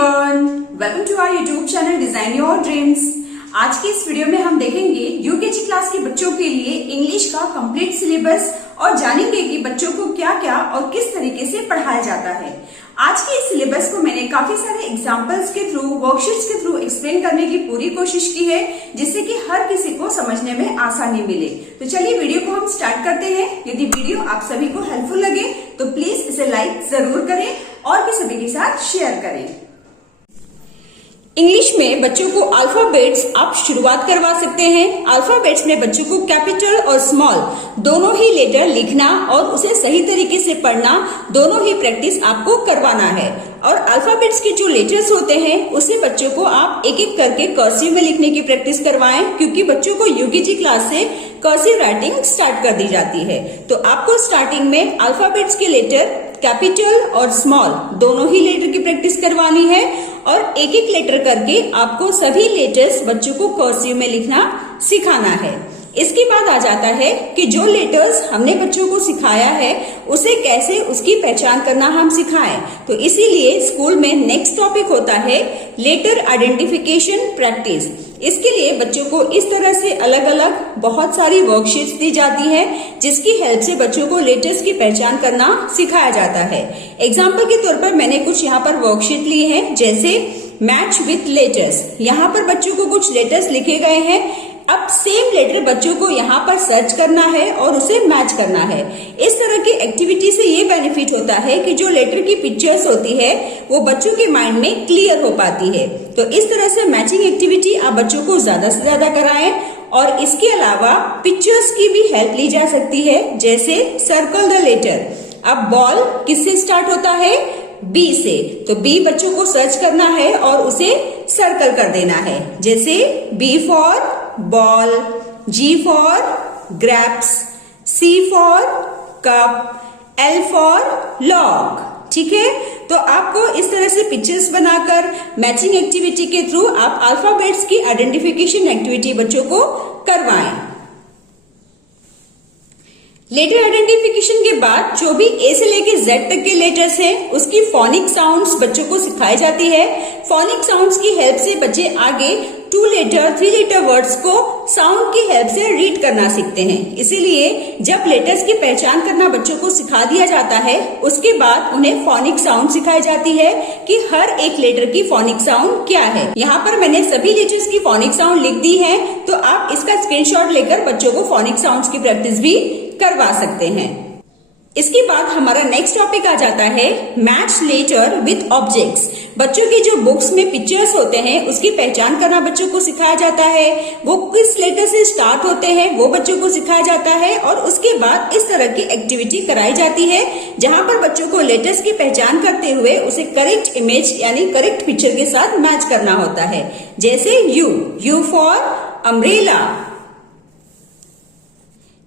Everyone, welcome to our YouTube channel design your dreams. आज की इस वीडियो में हम देखेंगे यूकेजी क्लास के बच्चों के लिए इंग्लिश का कंप्लीट सिलेबस और जानेंगे कि बच्चों को क्या क्या और किस तरीके से पढ़ाया जाता है। आज के इस सिलेबस को मैंने काफी सारे एग्जाम्पल्स के थ्रू, वर्कशीट्स के थ्रू एक्सप्लेन करने की पूरी कोशिश की है, जिससे कि हर किसी को समझने में आसानी मिले। तो चलिए वीडियो को हम स्टार्ट करते हैं। यदि वीडियो आप सभी को हेल्पफुल लगे तो प्लीज इसे लाइक जरूर करें और भी सभी के साथ शेयर करें। इंग्लिश में बच्चों को अल्फाबेट्स आप शुरुआत करवा सकते हैं। अल्फाबेट्स में बच्चों को कैपिटल और स्मॉल दोनों ही लेटर लिखना और उसे सही तरीके से पढ़ना, दोनों ही प्रैक्टिस आपको करवाना है। और अल्फाबेट्स के जो लेटर्स होते हैं उसे बच्चों को आप एक एक करके कर्सिव में लिखने की प्रैक्टिस करवाएं, क्योंकि बच्चों को यूकेजी क्लास से कर्सिव राइटिंग स्टार्ट कर दी जाती है। तो आपको स्टार्टिंग में अल्फाबेट्स के लेटर कैपिटल और स्मॉल दोनों ही लेटर की प्रैक्टिस करवानी है और एक एक लेटर करके आपको सभी लेटर्स बच्चों को कर्सिव में लिखना सिखाना है। इसके बाद आ जाता है कि जो लेटर्स हमने बच्चों को सिखाया है उसे कैसे उसकी पहचान करना हम सिखाएं। तो इसीलिए स्कूल में नेक्स्ट टॉपिक होता है लेटर आइडेंटिफिकेशन प्रैक्टिस। इसके लिए बच्चों को इस तरह से अलग अलग बहुत सारी वर्कशीट्स दी जाती है, जिसकी हेल्प से बच्चों को लेटर्स की पहचान करना सिखाया जाता है। एग्जाम्पल के तौर पर मैंने कुछ यहाँ पर वर्कशीट ली है, जैसे मैच विथ लेटर्स। यहाँ पर बच्चों को कुछ लेटर्स लिखे गए हैं। अब सेम लेटर बच्चों को यहाँ पर सर्च करना है और उसे मैच करना है। इस तरह की एक्टिविटी से ये बेनिफिट होता है कि जो लेटर की पिक्चर्स होती है वो बच्चों के माइंड में क्लियर हो पाती है। तो इस तरह से मैचिंग एक्टिविटी आप बच्चों को ज्यादा से ज्यादा कराएं। और इसके अलावा पिक्चर्स की भी हेल्प ली जा सकती है, जैसे सर्कल द लेटर। अब बॉल किससे स्टार्ट होता है? बी से। तो बी बच्चों को सर्च करना है और उसे सर्कल कर देना है, जैसे B for ball, G for grapes, C for cup, L for log. ठीक है, तो आपको इस तरह से पिक्चर्स बनाकर मैचिंग एक्टिविटी के थ्रू आप अल्फाबेट्स की आइडेंटिफिकेशन एक्टिविटी बच्चों को करवाएं। लेटर आइडेंटिफिकेशन के बाद जो भी ए से लेके जेड तक के लेटर्स हैं उसकी फोनिक साउंड्स बच्चों को सिखाई जाती है। फोनिक साउंड्स की हेल्प से बच्चे आगे 2 लेटर 3 लेटर वर्ड्स को साउंड की हेल्प से रीड करना सीखते हैं। इसीलिए जब लेटर्स की पहचान करना बच्चों को सिखा दिया जाता है, उसके बाद उन्हें फोनिक साउंड सिखाई जाती है कि हर एक लेटर की फोनिक साउंड क्या है। यहाँ पर मैंने सभी लेटर्स की फोनिक साउंड लिख दी है, तो आप इसका स्क्रीनशॉट लेकर बच्चों को फोनिक साउंड्स की प्रैक्टिस भी करवा सकते हैं। इसके बाद हमारा नेक्स्ट टॉपिक आ जाता है मैच लेटर विथ ऑब्जेक्ट्स। बच्चों की जो बुक्स में पिक्चर्स होते हैं उसकी पहचान करना बच्चों को सिखाया जाता है। वो किस लेटर से स्टार्ट होते हैं वो बच्चों को सिखाया जाता है और उसके बाद इस तरह की एक्टिविटी कराई जाती है, जहां पर बच्चों को लेटर्स की पहचान करते हुए उसे करेक्ट इमेज यानी करेक्ट पिक्चर के साथ मैच करना होता है। जैसे you for umbrella,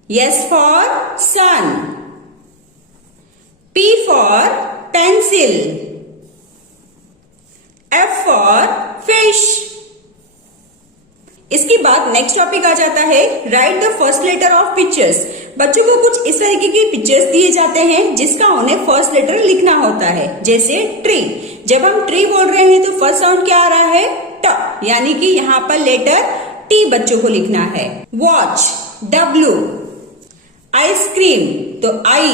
S for sun, P for pencil, F for fish। इसके बाद नेक्स्ट टॉपिक आ जाता है right the first letter of pictures. बच्चों को कुछ इस तरीके के पिक्चर्स दिए जाते हैं जिसका उन्हें फर्स्ट लेटर लिखना होता है, जैसे ट्री। जब हम ट्री बोल रहे हैं तो फर्स्ट साउंड क्या आ रहा है? ट, यानी कि यहाँ पर लेटर टी बच्चों को लिखना है। वॉच, W, आइसक्रीम तो आई,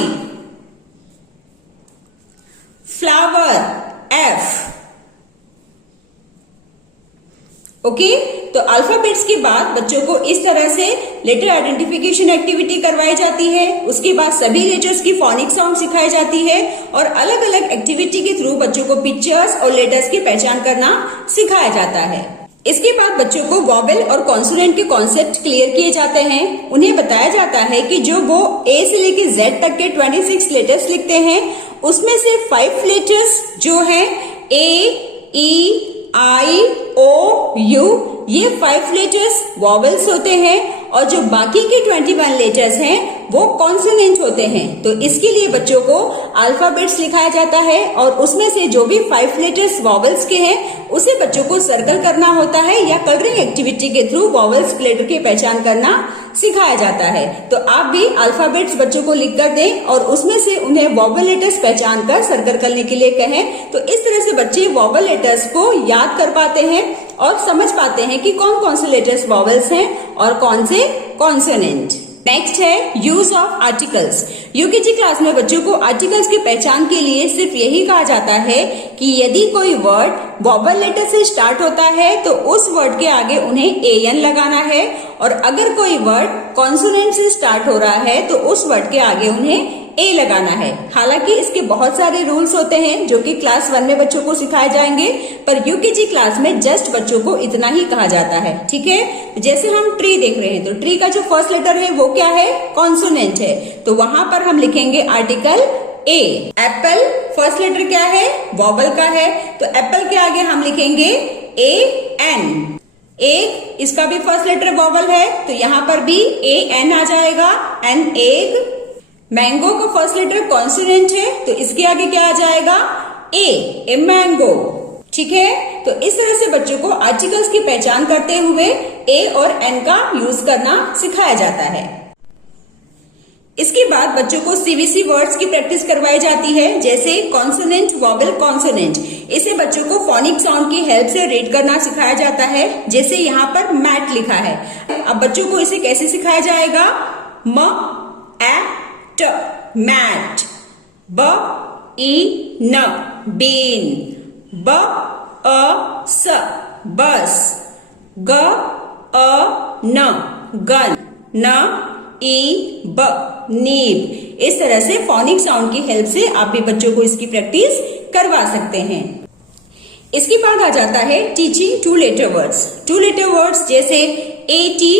फ्लावर, F। ओके, तो अल्फाबेट्स के बाद बच्चों को इस तरह से लेटर आइडेंटिफिकेशन एक्टिविटी करवाई जाती है। उसके बाद सभी लेटर्स की फोनिक साउंड सिखाई जाती है और अलग अलग एक्टिविटी के थ्रू बच्चों को पिक्चर्स और लेटर्स की पहचान करना सिखाया जाता है। इसके बाद बच्चों को वॉवेल और कॉन्सोनेंट के कॉन्सेप्ट क्लियर किए जाते हैं। उन्हें बताया जाता है कि जो वो ए से लेके जेड तक के 26 लेटर्स लिखते हैं उसमें से 5 लेटर्स जो हैं ए, ई, आई, ओ, यू, ये 5 लेटर्स वॉवेल्स होते हैं और जो बाकी के 21 लेटर्स हैं वो कॉन्सोनेंट होते हैं। तो इसके लिए बच्चों को अल्फाबेट्स लिखाया जाता है और उसमें से जो भी 5 लेटर्स वॉवल्स के हैं उसे बच्चों को सर्कल करना होता है या कलरिंग एक्टिविटी के थ्रू वॉवल्स के लेटर की पहचान करना सिखाया जाता है। तो आप भी अल्फाबेट्स बच्चों को लिख कर दें और उसमें से उन्हें वॉवल लेटर्स पहचान कर सर्कल करने के लिए कहें। तो इस तरह से बच्चे वॉवल लेटर्स को याद कर पाते हैं और समझ पाते हैं कि कौन कौन से लेटर्स वॉवल्स हैं और कौन से कॉन्सोनेंट। नेक्स्ट है use of articles. UKG class में बच्चों को आर्टिकल्स की पहचान के लिए सिर्फ यही कहा जाता है कि यदि कोई वर्ड वॉवल लेटर से स्टार्ट होता है तो उस वर्ड के आगे उन्हें एन लगाना है, और अगर कोई वर्ड कॉन्सोनेंट से स्टार्ट हो रहा है तो उस वर्ड के आगे उन्हें ए लगाना है। हालांकि इसके बहुत सारे रूल्स होते हैं जो कि क्लास 1 में बच्चों को सिखाए जाएंगे, पर यूकेजी क्लास में जस्ट बच्चों को इतना ही कहा जाता है। ठीक है, जैसे हम ट्री देख रहे हैं तो ट्री का जो फर्स्ट लेटर है वो क्या है? कॉन्सोनेंट है। तो वहां पर हम लिखेंगे article a. Apple first letter क्या है? वॉवल का है, तो एप्पल के आगे हम लिखेंगे ए एन। एग, इसका भी फर्स्ट लेटर वॉवल है तो यहाँ पर भी ए एन आ जाएगा, एन एग। मैंगो का फर्स्ट लेटर कॉन्सोनेंट है तो इसके आगे क्या आ जाएगा? A mango. ठीक है, तो इस तरह से बच्चों को आर्टिकल्स की पहचान करते हुए ए और एन का यूज करना सिखाया जाता है। इसके बाद बच्चों को सीवीसी वर्ड्स की प्रैक्टिस करवाई जाती है, जैसे कॉन्सोनेंट, वॉवल, कॉन्सोनेंट। इसे बच्चों को फोनिक साउंड की हेल्प से रीड करना सिखाया जाता है, जैसे यहाँ पर मैट लिखा है। अब बच्चों को इसे कैसे सिखाया जाएगा? म ए मैट, ब ई न बीन, ब अ स बस, ग अ न गन, न ई ब नीब। इस तरह से फोनिक साउंड की हेल्प से आप भी बच्चों को इसकी प्रैक्टिस करवा सकते हैं। इसके बाद आ जाता है teaching 2 letter words. 2 letter words जैसे A T,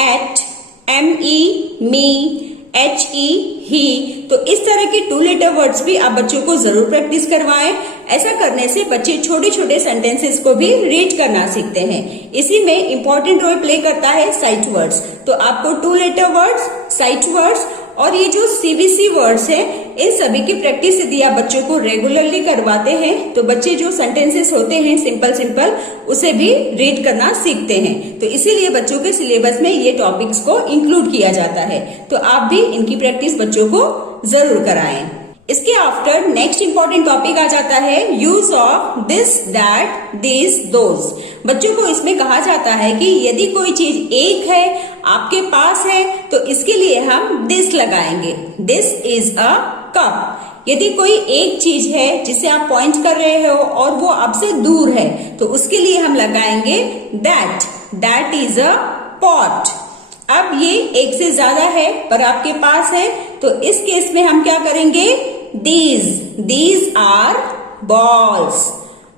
at, M E, me, HE, he. तो इस तरह के 2 लेटर वर्ड्स भी आप बच्चों को जरूर प्रैक्टिस करवाएं। ऐसा करने से बच्चे छोटे छोटे सेंटेंसेस को भी रीड करना सीखते हैं। इसी में इंपॉर्टेंट रोल प्ले करता है साइट वर्ड्स। तो आपको 2 लेटर वर्ड्स, साइट वर्ड्स और ये जो सीवीसी वर्ड्स है, इन सभी की प्रैक्टिस यदि आप बच्चों को रेगुलरली करवाते हैं तो बच्चे जो सेंटेंसेस होते हैं सिंपल सिंपल, उसे भी रीड करना सीखते हैं। तो इसीलिए बच्चों के सिलेबस में ये टॉपिक्स को इंक्लूड किया जाता है। तो आप भी इनकी प्रैक्टिस बच्चों को जरूर कराएं। इसके आफ्टर नेक्स्ट इंपॉर्टेंट टॉपिक आ जाता है use of this, that, this, those. बच्चों को इसमें कहा जाता है कि यदि कोई चीज एक है, आपके पास है, तो इसके लिए हम दिस लगाएंगे। This is a cup. यदि कोई एक चीज है जिसे आप पॉइंट कर रहे हो और वो आपसे दूर है, तो उसके लिए हम लगाएंगे that. That is a pot. अब ये एक से ज्यादा है पर आपके पास है, तो इस केस में हम क्या करेंगे? These. These are balls.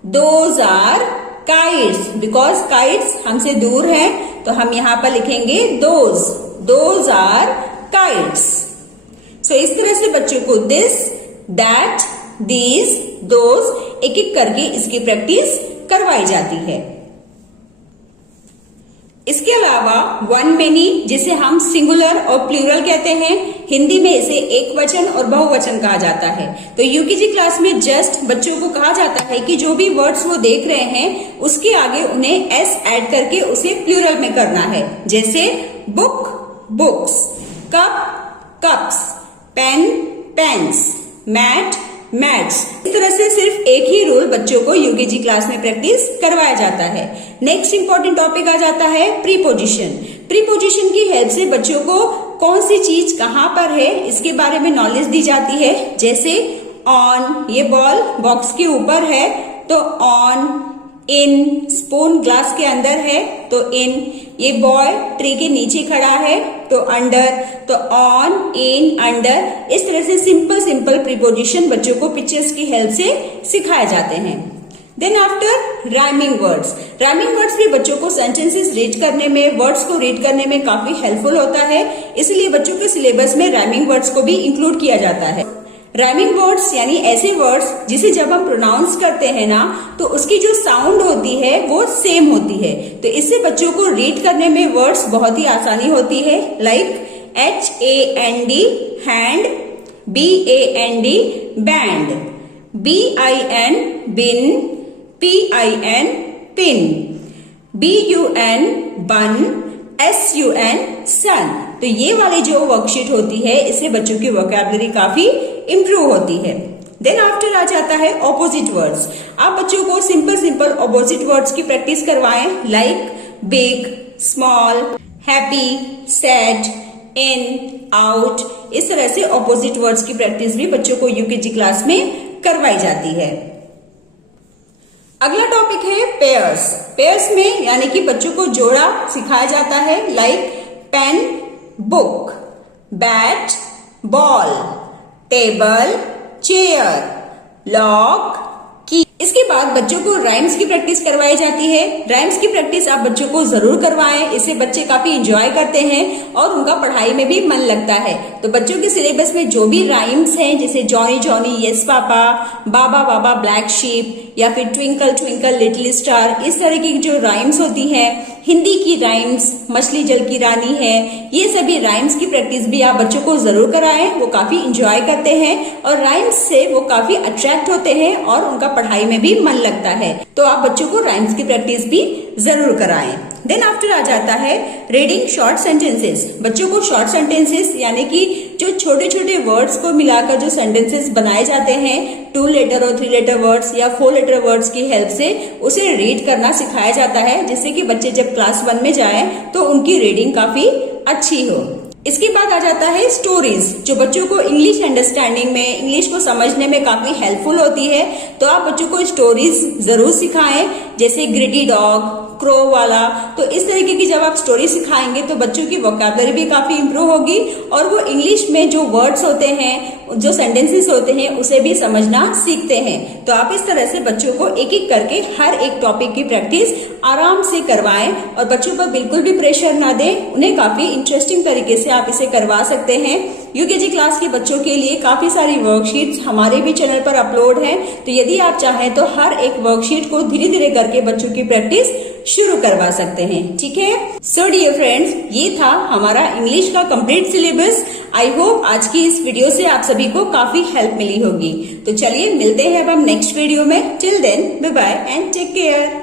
Those are kites. Because kites हमसे दूर है तो हम यहाँ पर लिखेंगे those. Those are kites. So इस तरह से बच्चों को दिस, दैट, दीज, दोज एक एक करके इसकी प्रैक्टिस करवाई जाती है। इसके अलावा वन मेनी, जिसे हम सिंगुलर और प्लूरल कहते हैं, हिंदी में इसे एक वचन और बहुवचन कहा जाता है। तो यूकेजी क्लास में जस्ट बच्चों को कहा जाता है कि जो भी वर्ड्स वो देख रहे हैं उसके आगे उन्हें एस ऐड करके उसे प्लूरल में करना है। जैसे book, books, cup, cups, pen, pens, mat, mats. इस तरह से सिर्फ एक ही रूल बच्चों को यूकेजी क्लास में प्रैक्टिस करवाया जाता है। नेक्स्ट इंपॉर्टेंट टॉपिक आ जाता है प्रीपोजिशन। प्रीपोजिशन की हेल्प से बच्चों को कौन सी चीज कहाँ पर है इसके बारे में नॉलेज दी जाती है। जैसे ऑन, ये बॉल बॉक्स के ऊपर है तो ऑन। इन, स्पून ग्लास के अंदर है तो इन। ये बॉय ट्री के नीचे खड़ा है तो अंडर। तो ऑन, इन, अंडर। इस तरह से सिंपल सिंपल प्रीपोजिशन बच्चों को पिक्चर्स की हेल्प से सिखाए जाते हैं। Then after rhyming words. Rhyming words भी बच्चों को सेंटेंसेस रीड करने में, वर्ड्स को रीड करने में काफी हेल्पफुल होता है, इसलिए बच्चों के सिलेबस में राइमिंग वर्ड्स को भी इंक्लूड किया जाता है। राइमिंग वर्ड्स यानी ऐसे वर्ड्स जिसे जब हम प्रोनाउंस करते हैं ना तो उसकी जो साउंड होती है वो सेम होती है। तो इससे बच्चों को रीड करने में वर्ड्स बहुत ही आसानी होती है। Like HAND hand, BAND band, BIN बिन, PIN पिन, BUN बन, SUN सन। तो ये वाली जो वर्कशीट होती है इससे बच्चों की वोकैबुलरी काफी इम्प्रूव होती है। देन आफ्टर आ जाता है ऑपोजिट वर्ड्स। आप बच्चों को सिंपल ऑपोजिट वर्ड्स की प्रैक्टिस करवाएं। Like big, small, happy, sad, in, out. इस तरह से ऑपोजिट वर्ड्स की प्रैक्टिस भी बच्चों को यूकेजी क्लास में करवाई जाती है। अगला टॉपिक है पेयर्स। पेयर्स में यानी कि बच्चों को जोड़ा सिखाया जाता है। Like pen, book, bat, ball, table, chair, lock, key. इसके बाद बच्चों को राइम्स की प्रैक्टिस करवाई जाती है। राइम्स की प्रैक्टिस आप बच्चों को जरूर करवाएं, इससे बच्चे काफी एंजॉय करते हैं और उनका पढ़ाई में भी मन लगता है। तो बच्चों के सिलेबस में जो भी राइम्स हैं जैसे जॉनी जॉनी यस पापा, बाबा बाबा ब्लैक शीप या फिर ट्विंकल ट्विंकल लिटिल स्टार, इस तरह की जो राइम्स होती हैं, हिंदी की राइम्स, मछली जल की रानी है, ये सभी राइम्स की प्रैक्टिस भी आप बच्चों को जरूर कराएं। वो काफी एंजॉय करते हैं और राइम्स से वो काफी अट्रैक्ट होते हैं और उनका पढ़ाई में भी मन लगता है। तो आप बच्चों को राइम्स की प्रैक्टिस भी जरूर कराएं। देन आफ्टर आ जाता है रीडिंग शॉर्ट सेंटेंसेस। बच्चों को शॉर्ट सेंटेंसेस यानी कि जो छोटे छोटे वर्ड्स को मिलाकर जो सेंटेंसेस बनाए जाते हैं 2 लेटर और 3 लेटर वर्ड्स या 4 लेटर वर्ड्स की हेल्प से उसे रीड करना सिखाया जाता है, जिससे कि बच्चे जब क्लास 1 में जाए तो उनकी रीडिंग काफी अच्छी हो। इसके बाद आ जाता है स्टोरीज, जो बच्चों को इंग्लिश अंडरस्टैंडिंग में, इंग्लिश को समझने में काफी हेल्पफुल होती है। तो आप बच्चों को स्टोरीज जरूर सिखाएं, जैसे ग्रिडी डॉग, क्रो वाला। तो इस तरीके की जब आप स्टोरी सिखाएंगे तो बच्चों की वोकैबुलरी भी काफी इंप्रूव होगी और वो इंग्लिश में जो वर्ड्स होते हैं, जो सेंटेंसेस होते हैं, उसे भी समझना सीखते हैं। तो आप इस तरह से बच्चों को एक एक करके हर एक टॉपिक की प्रैक्टिस आराम से करवाएं और बच्चों पर बिल्कुल भी प्रेशर ना दें। उन्हें काफी इंटरेस्टिंग तरीके से आप इसे करवा सकते हैं। यूकेजी क्लास के बच्चों के लिए काफी सारी वर्कशीट्स हमारे भी चैनल पर अपलोड हैं। तो यदि आप चाहें तो हर एक वर्कशीट को धीरे धीरे करके बच्चों की प्रैक्टिस शुरू करवा सकते हैं। ठीक है। सो डियर फ्रेंड्स, ये था हमारा इंग्लिश का कंप्लीट सिलेबस। आई होप आज की इस वीडियो से आप सभी को काफी हेल्प मिली होगी। तो चलिए मिलते हैं अब हम नेक्स्ट वीडियो में। Till then bye bye and take care.